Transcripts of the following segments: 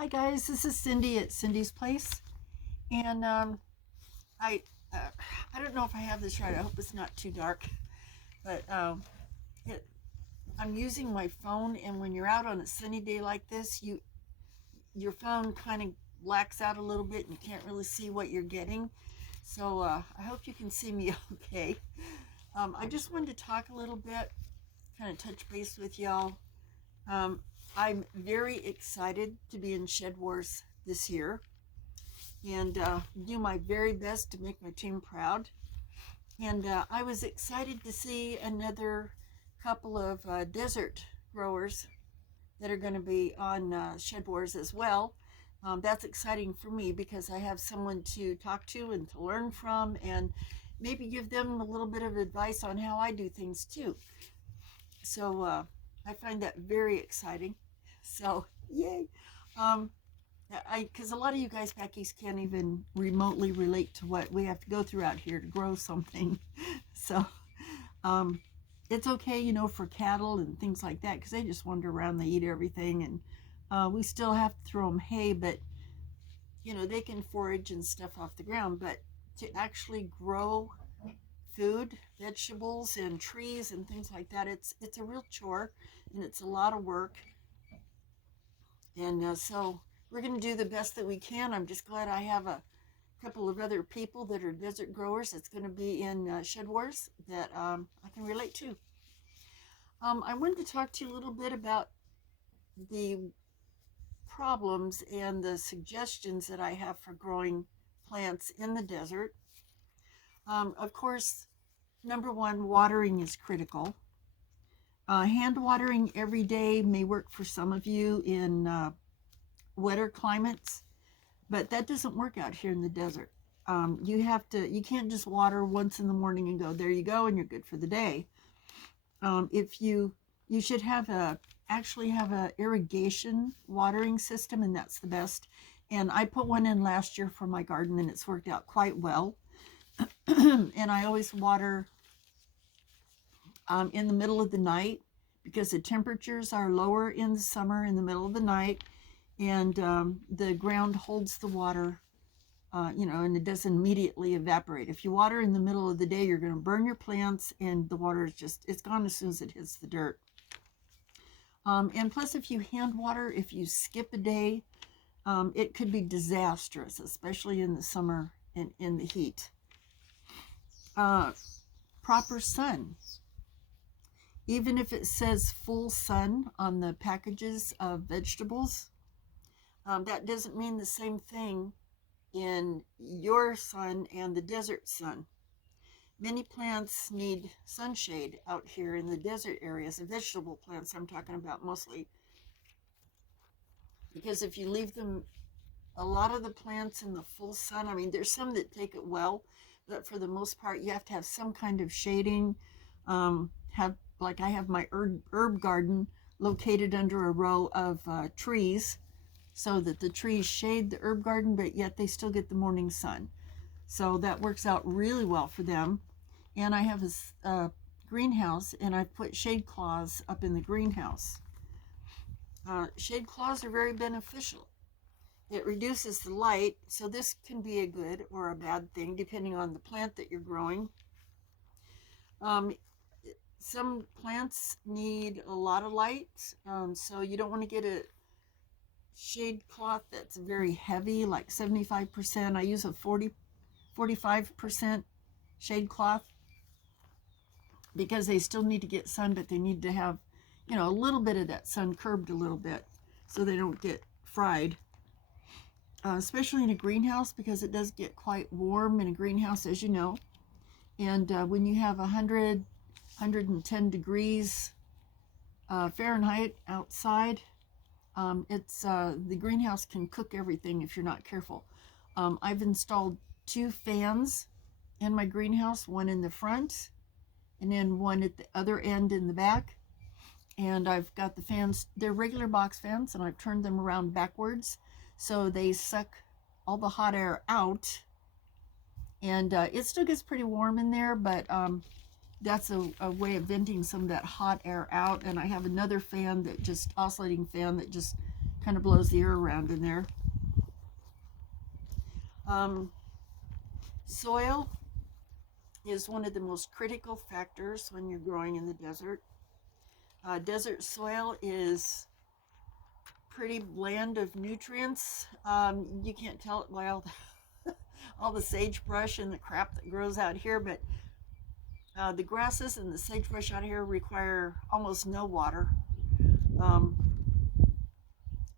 Hi guys, this is Cindy at Cindy's Place, and I uh, I don't know if I have this right. I hope it's not too dark, but it, I'm using my phone, and when you're out on a sunny day like this, your phone kind of blacks out a little bit, and you can't really see what you're getting. So I hope you can see me okay. I just wanted to talk a little bit, kind of touch base with y'all. Um, I'm very excited to be in Shed Wars this year and do my very best to make my team proud. And I was excited to see another couple of desert growers that are going to be on Shed Wars as well. That's exciting for me because I have someone to talk to and to learn from and maybe give them a little bit of advice on how I do things too. So I find that very exciting. So yay! Um, because a lot of you guys back east can't even remotely relate to what we have to go through out here to grow something. So um, it's okay, for cattle and things like that, because they just wander around, they eat everything, and we still have to throw them hay, but they can forage and stuff off the ground. But to actually grow food, vegetables, and trees and things like that, it's a real chore, and it's a lot of work. And so we're going to do the best that we can. I'm just glad I have a couple of other people that are desert growers that's going to be in Shed Wars that I can relate to. I wanted to talk to you a little bit about the problems and the suggestions that I have for growing plants in the desert. Of course, number one, watering is critical. Hand watering every day may work for some of you in wetter climates, but that doesn't work out here in the desert. You can't just water once in the morning and go, there you go, and you're good for the day. If you should actually have a irrigation watering system, and that's the best. And I put one in last year for my garden, and it's worked out quite well. And I always water in the middle of the night because the temperatures are lower in the summer in the middle of the night, and the ground holds the water, and it doesn't immediately evaporate. If you water in the middle of the day, you're going to burn your plants, and the water it's gone as soon as it hits the dirt. And plus, if you hand water, if you skip a day, it could be disastrous, especially in the summer and in the heat. Proper sun. Even if it says full sun on the packages of vegetables, that doesn't mean the same thing in your sun and the desert sun. Many plants need sunshade out here in the desert areas, the vegetable plants I'm talking about mostly. Because if you leave them, a lot of the plants in the full sun, I mean, there's some that take it well, but for the most part, you have to have some kind of shading. Like I have my herb garden located under a row of trees so that the trees shade the herb garden, but yet they still get the morning sun. So that works out really well for them. And I have a greenhouse, and I put shade cloths up in the greenhouse. Shade cloths are very beneficial. It reduces the light, so this can be a good or a bad thing depending on the plant that you're growing. Some plants need a lot of light, so you don't want to get a shade cloth that's very heavy, like 75%. I use a 45% shade cloth because they still need to get sun, but they need to have, a little bit of that sun curbed a little bit so they don't get fried. Especially in a greenhouse, because it does get quite warm in a greenhouse, as you know. And when you have 110 degrees Fahrenheit outside, the greenhouse can cook everything if you're not careful. I've installed 2 fans in my greenhouse, one in the front and then one at the other end in the back. And I've got the fans, they're regular box fans, and I've turned them around backwards so they suck all the hot air out. And it still gets pretty warm in there, but that's a way of venting some of that hot air out. And I have another fan oscillating fan that just kind of blows the air around in there. Soil is one of the most critical factors when you're growing in the desert. Desert soil is pretty bland of nutrients. You can't tell it by all the sagebrush and the crap that grows out here, but the grasses and the sagebrush out here require almost no water.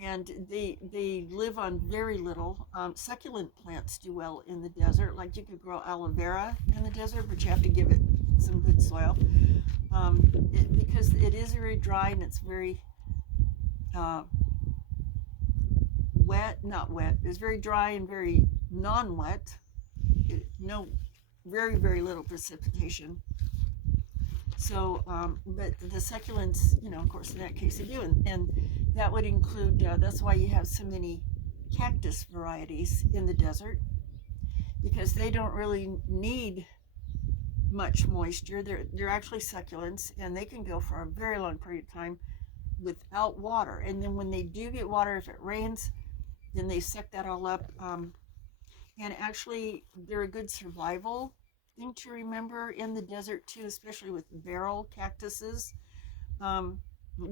And they live on very little. Succulent plants do well in the desert. Like you could grow aloe vera in the desert, but you have to give it some good soil. Because it is very dry and it's very not wet. It's very dry and very non-wet. Very little precipitation. So, but the succulents, of course, in that case they do, and that would include, that's why you have so many cactus varieties in the desert, because they don't really need much moisture. They're actually succulents, and they can go for a very long period of time without water. And then when they do get water, if it rains, then they suck that all up. And actually, they're a good survival thing to remember in the desert too, especially with barrel cactuses,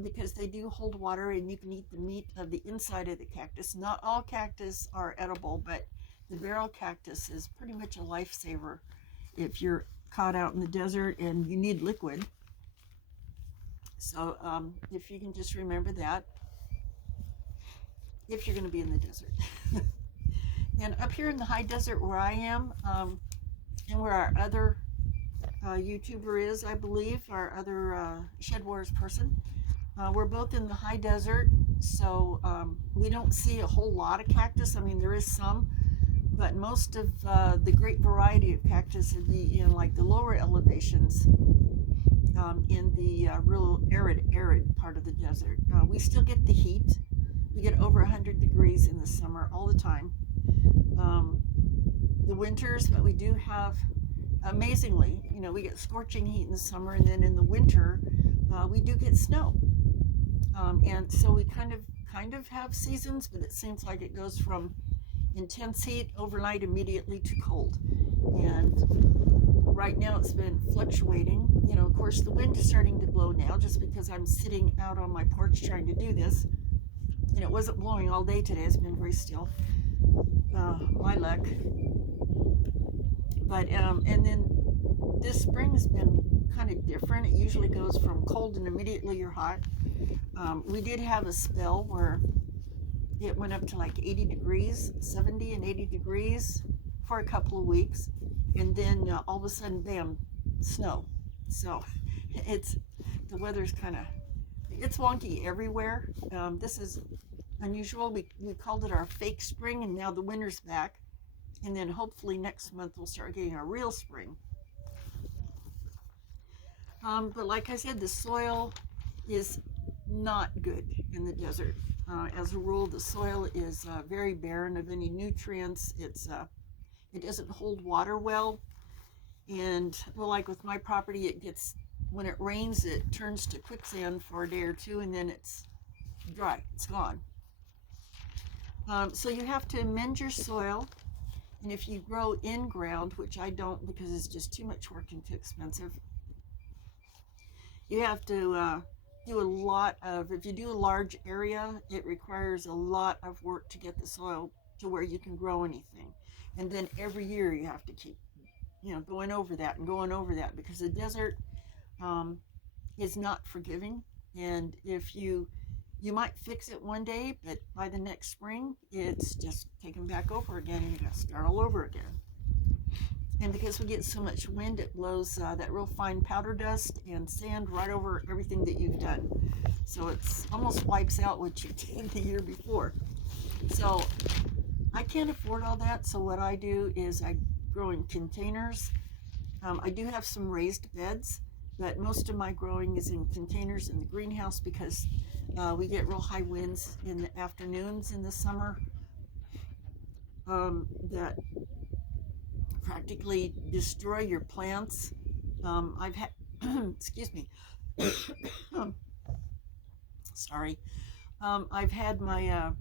because they do hold water, and you can eat the meat of the inside of the cactus. Not all cactus are edible, but the barrel cactus is pretty much a lifesaver if you're caught out in the desert and you need liquid. So if you can just remember that, if you're going to be in the desert. And up here in the high desert where I am, and where our other YouTuber is, I believe, our other Shed Wars person, we're both in the high desert, so we don't see a whole lot of cactus. I mean, there is some, but most of the great variety of cactus would be in like the lower elevations, in the real arid part of the desert. We still get the heat. We get over 100 degrees in the summer all the time. The winters, but we do have, amazingly, we get scorching heat in the summer, and then in the winter we do get snow. And so we kind of have seasons, but it seems like it goes from intense heat overnight immediately to cold. And right now it's been fluctuating. Of course the wind is starting to blow now, just because I'm sitting out on my porch trying to do this, and it wasn't blowing all day today. It's been very still. My luck. But and then this spring's been kind of different. It usually goes from cold and immediately you're hot. We did have a spell where it went up to like 80 degrees, 70 and 80 degrees for a couple of weeks, and then all of a sudden, bam, snow. So the weather's it's wonky everywhere. This is unusual. We called it our fake spring, and now the winter's back, and then hopefully next month we'll start getting our real spring. But like I said, the soil is not good in the desert. As a rule, the soil is very barren of any nutrients. It doesn't hold water well, and well, like with my property, when it rains, it turns to quicksand for a day or two, and then it's dry. It's gone. So you have to amend your soil, and if you grow in ground, which I don't because it's just too much work and too expensive, you have to do a lot of, if you do a large area, it requires a lot of work to get the soil to where you can grow anything. And then every year you have to keep, going over that and going over that, because the desert is not forgiving. And if you might fix it one day, but by the next spring, it's just taken back over again, and you got to start all over again. And because we get so much wind, it blows that real fine powder dust and sand right over everything that you've done. So it's almost wipes out what you did the year before. So I can't afford all that. So what I do is I grow in containers. I do have some raised beds, but most of my growing is in containers in the greenhouse, because we get real high winds in the afternoons in the summer that practically destroy your plants. I've had, excuse me, sorry. I've had my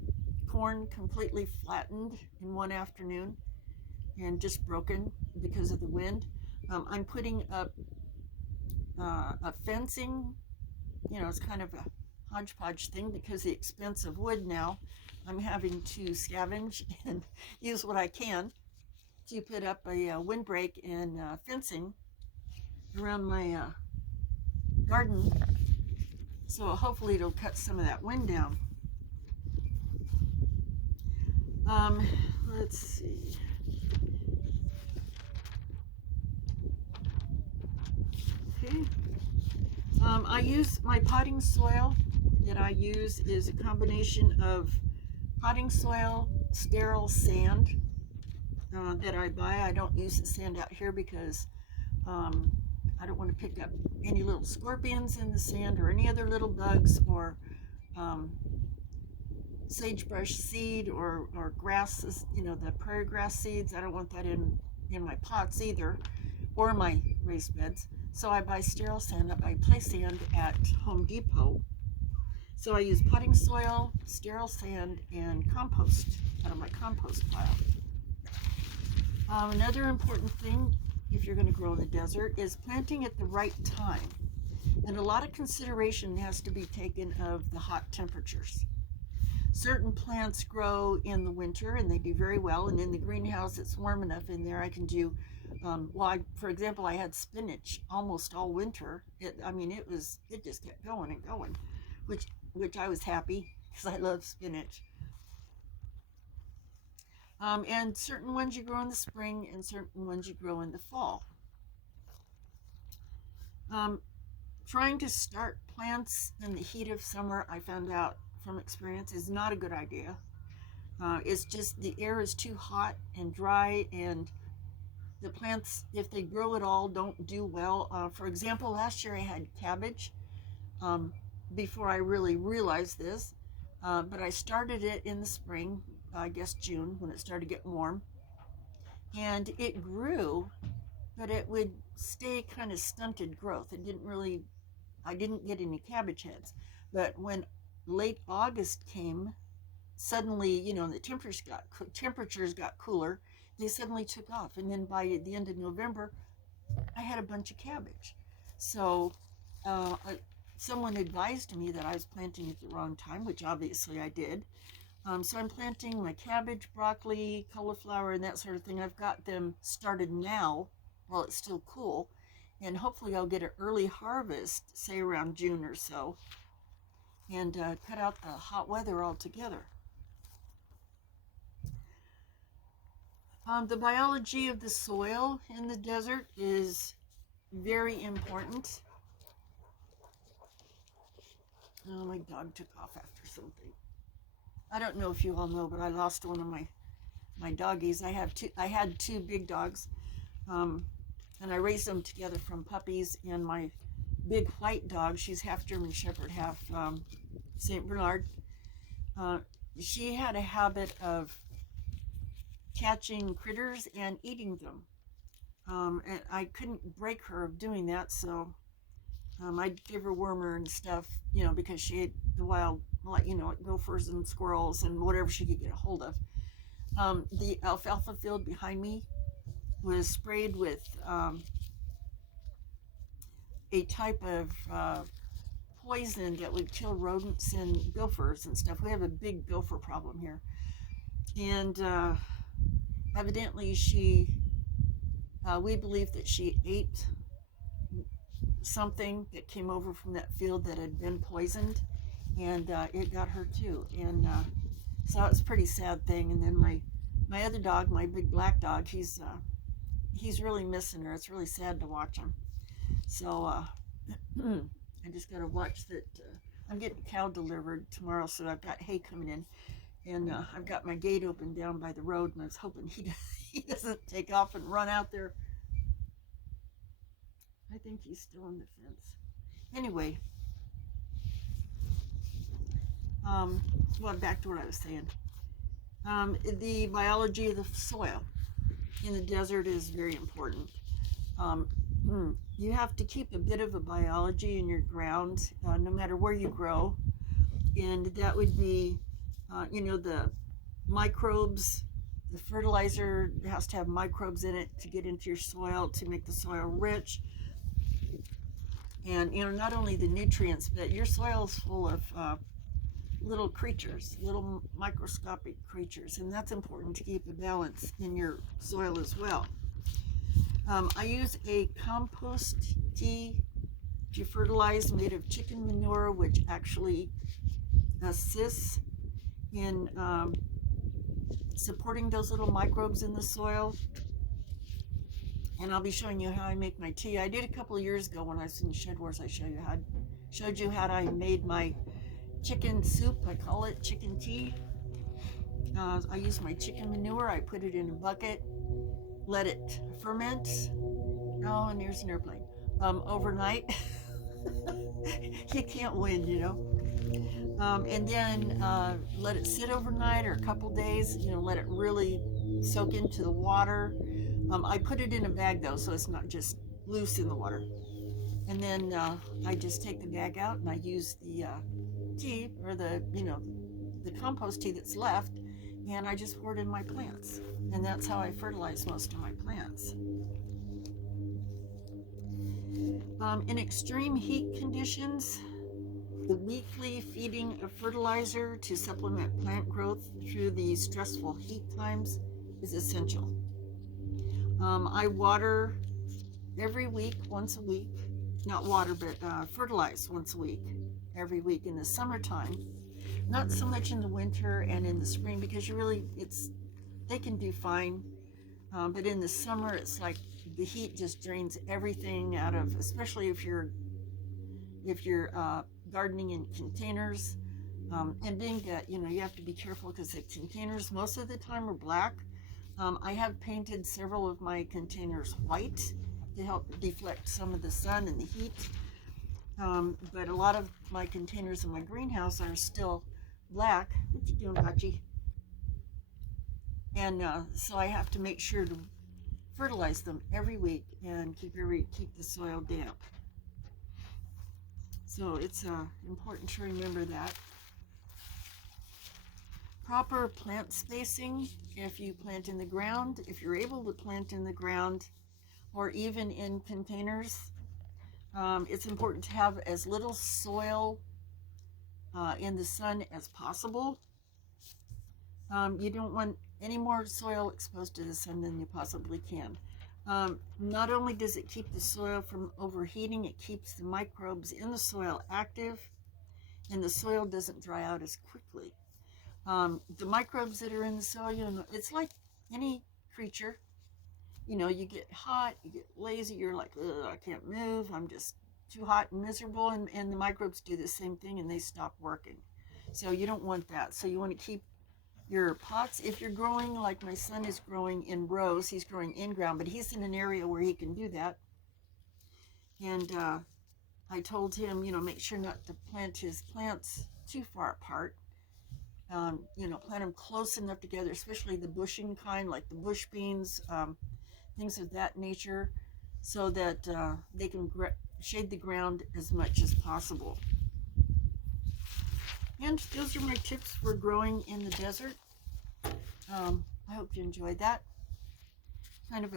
corn completely flattened in one afternoon and just broken because of the wind. I'm putting up a fencing. It's kind of a hodgepodge thing because the expense of wood now. I'm having to scavenge and use what I can to put up a windbreak and fencing around my garden, so hopefully it'll cut some of that wind down. Let's see. Okay. I use my potting soil that I use is a combination of potting soil, sterile sand that I buy. I don't use the sand out here because I don't want to pick up any little scorpions in the sand or any other little bugs or sagebrush seed or grasses, the prairie grass seeds. I don't want that in my pots either, or my raised beds. So I buy sterile sand. I buy play sand at Home Depot. So I use potting soil, sterile sand, and compost out of my compost pile. Another important thing, if you're going to grow in the desert, is planting at the right time. And a lot of consideration has to be taken of the hot temperatures. Certain plants grow in the winter and they do very well, and in the greenhouse it's warm enough in there I can do, for example, I had spinach almost all winter. It just kept going and going, which I was happy because I love spinach. And certain ones you grow in the spring and certain ones you grow in the fall. Trying to start plants in the heat of summer, I found out from experience, is not a good idea. It's just the air is too hot and dry, and the plants, if they grow at all, don't do well. For example, last year I had cabbage before I really realized this, but I started it in the spring, I guess June, when it started getting warm, and it grew, but it would stay kind of stunted growth. I didn't get any cabbage heads. But when late August came, suddenly, the temperatures got cooler. They suddenly took off, and then by the end of November, I had a bunch of cabbage. So someone advised me that I was planting at the wrong time, which obviously I did. So I'm planting my cabbage, broccoli, cauliflower, and that sort of thing. I've got them started now while it's still cool, and hopefully I'll get an early harvest, say around June or so, and cut out the hot weather altogether. The biology of the soil in the desert is very important. Oh, my dog took off after something. I don't know if you all know, but I lost one of my doggies. I had two big dogs, and I raised them together from puppies. And my big white dog, she's half German Shepherd, half Saint Bernard. She had a habit of catching critters and eating them, and I couldn't break her of doing that. So I'd give her wormer and stuff, because she ate the wild, gophers and squirrels and whatever she could get a hold of. The alfalfa field behind me was sprayed with a type of poison that would kill rodents and gophers and stuff. We have a big gopher problem here. And evidently we believe that she ate something that came over from that field that had been poisoned, and it got her too. And so it was a pretty sad thing. And then my other dog, my big black dog, he's really missing her. It's really sad to watch him. So I just got to watch that. I'm getting cow delivered tomorrow, so I've got hay coming in, and I've got my gate open down by the road, and I was hoping he doesn't take off and run out there. I think he's still on the fence. Anyway, back to what I was saying. The biology of the soil in the desert is very important. You have to keep a bit of a biology in your ground, no matter where you grow. and that would be, you know, the microbes. The fertilizer has to have microbes in it to get into your soil, to make the soil rich. And, you know, not only the nutrients, but your soil is full of little creatures, little microscopic creatures, and that's important to keep a balance in your soil as well. I use a compost tea to fertilize made of chicken manure, which actually assists in supporting those little microbes in the soil. And I'll be showing you how I make my tea. I did a couple of years ago when I was in Shed Wars. I showed you how I made my chicken soup. I call it chicken tea. I use my chicken manure. I put it in a bucket, let it ferment. Oh, and here's an airplane. Overnight. You can't win, you know. And then let it sit overnight or a couple days. You know, let it really soak into the water. I put it in a bag though, so it's not just loose in the water. And then I just take the bag out and I use the tea, or the, you know, the compost tea that's left, and I just pour it in my plants. And that's how I fertilize most of my plants. In extreme heat conditions, the weekly feeding of fertilizer to supplement plant growth through the stressful heat times is essential. I water every week, once a week. Not water, but fertilize once a week, every week in the summertime. Not so much in the winter and in the spring, because they can do fine. But in the summer, it's like the heat just drains everything out of, especially if you're gardening in containers. And being that, you know, you have to be careful because the containers most of the time are black. I have painted several of my containers white to help deflect some of the sun and the heat. But a lot of my containers in my greenhouse are still black. What you doing, Hachi? And so I have to make sure to fertilize them every week and keep the soil damp. So it's important to remember that. Proper plant spacing. If you plant in the ground, if you're able to plant in the ground, or even in containers, it's important to have as little soil in the sun as possible. You don't want any more soil exposed to the sun than you possibly can. Not only does it keep the soil from overheating, it keeps the microbes in the soil active, and the soil doesn't dry out as quickly. The microbes that are in the soil, you know, it's like any creature. You know, you get hot, you get lazy, you're like, ugh, I can't move, I'm just too hot and miserable, and the microbes do the same thing and they stop working. So you don't want that. So you want to keep your pots, if you're growing, like my son is growing in rows, he's growing in ground, but he's in an area where he can do that. And I told him, you know, make sure not to plant his plants too far apart. You know, plant them close enough together, especially the bushing kind, like the bush beans, things of that nature, so that they can shade the ground as much as possible. And those are my tips for growing in the desert. I hope you enjoyed that. Kind of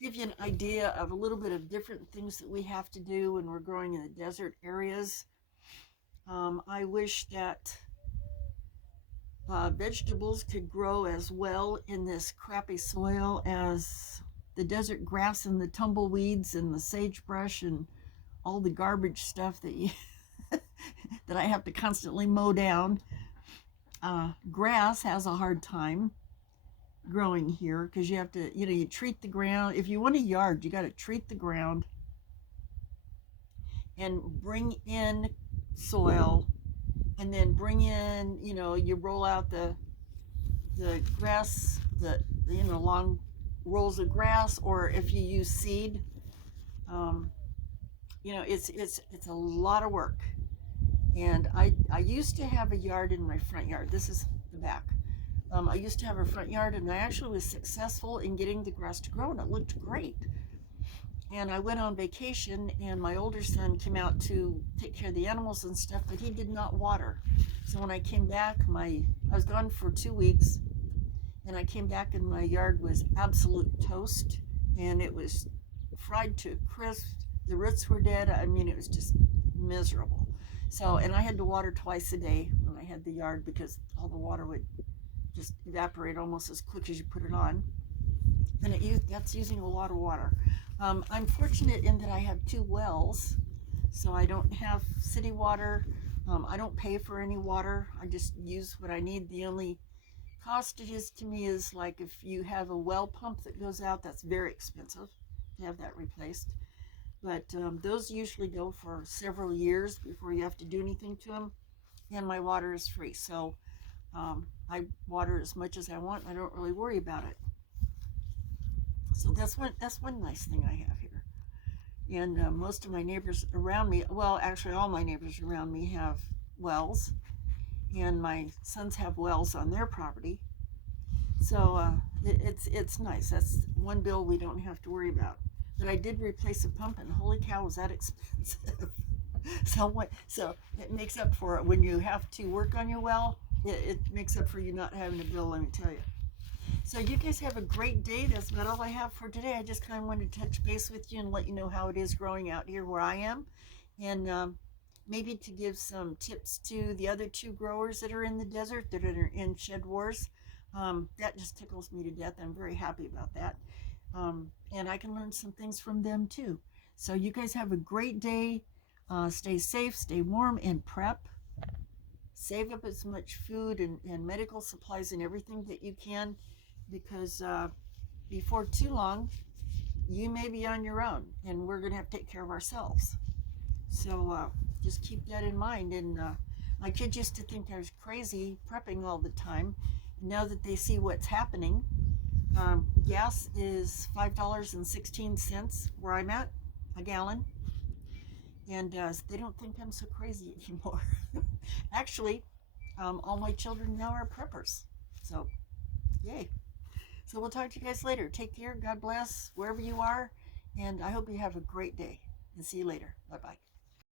give you an idea of a little bit of different things that we have to do when we're growing in the desert areas. I wish that vegetables could grow as well in this crappy soil as the desert grass and the tumbleweeds and the sagebrush and all the garbage stuff that that I have to constantly mow down. Grass has a hard time growing here because you have to, you know, you treat the ground. If you want a yard, you got to treat the ground and bring in soil, and then bring in, you know, you roll out the grass, you know, long rolls of grass, or if you use seed, you know, it's a lot of work. And I used to have a yard in my front yard. This is the back. I used to have a front yard, and I actually was successful in getting the grass to grow, and it looked great. And I went on vacation, and my older son came out to take care of the animals and stuff, but he did not water. So when I came back, I was gone for 2 weeks, and I came back and my yard was absolute toast, and it was fried to crisp. The roots were dead. I mean, it was just miserable. So, and I had to water twice a day when I had the yard because all the water would just evaporate almost as quick as you put it on. And that's using a lot of water. I'm fortunate in that I have 2 wells, so I don't have city water. I don't pay for any water. I just use what I need. The only cost it is to me is like if you have a well pump that goes out, that's very expensive to have that replaced. But those usually go for several years before you have to do anything to them. And my water is free, so I water as much as I want. I don't really worry about it. So that's one nice thing I have here. And most of my neighbors around me, well, actually all my neighbors around me have wells, and my sons have wells on their property. So it's nice. That's one bill we don't have to worry about. But I did replace a pump, and holy cow, was that expensive. So it makes up for it when you have to work on your well. It makes up for you not having a bill, let me tell you. So you guys have a great day. That's about all I have for today. I just kind of wanted to touch base with you and let you know how it is growing out here where I am, and maybe to give some tips to the other 2 growers that are in the desert that are in Shed Wars. That just tickles me to death. I'm very happy about that. And I can learn some things from them too. So you guys have a great day. Stay safe, stay warm, and prep. Save up as much food and medical supplies and everything that you can, because before too long, you may be on your own, and we're going to have to take care of ourselves. So just keep that in mind. And my kids used to think I was crazy prepping all the time. Now that they see what's happening, gas is $5.16 where I'm at, a gallon. And they don't think I'm so crazy anymore. Actually, all my children now are preppers. So, yay. So we'll talk to you guys later. Take care. God bless wherever you are. And I hope you have a great day. And see you later. Bye-bye.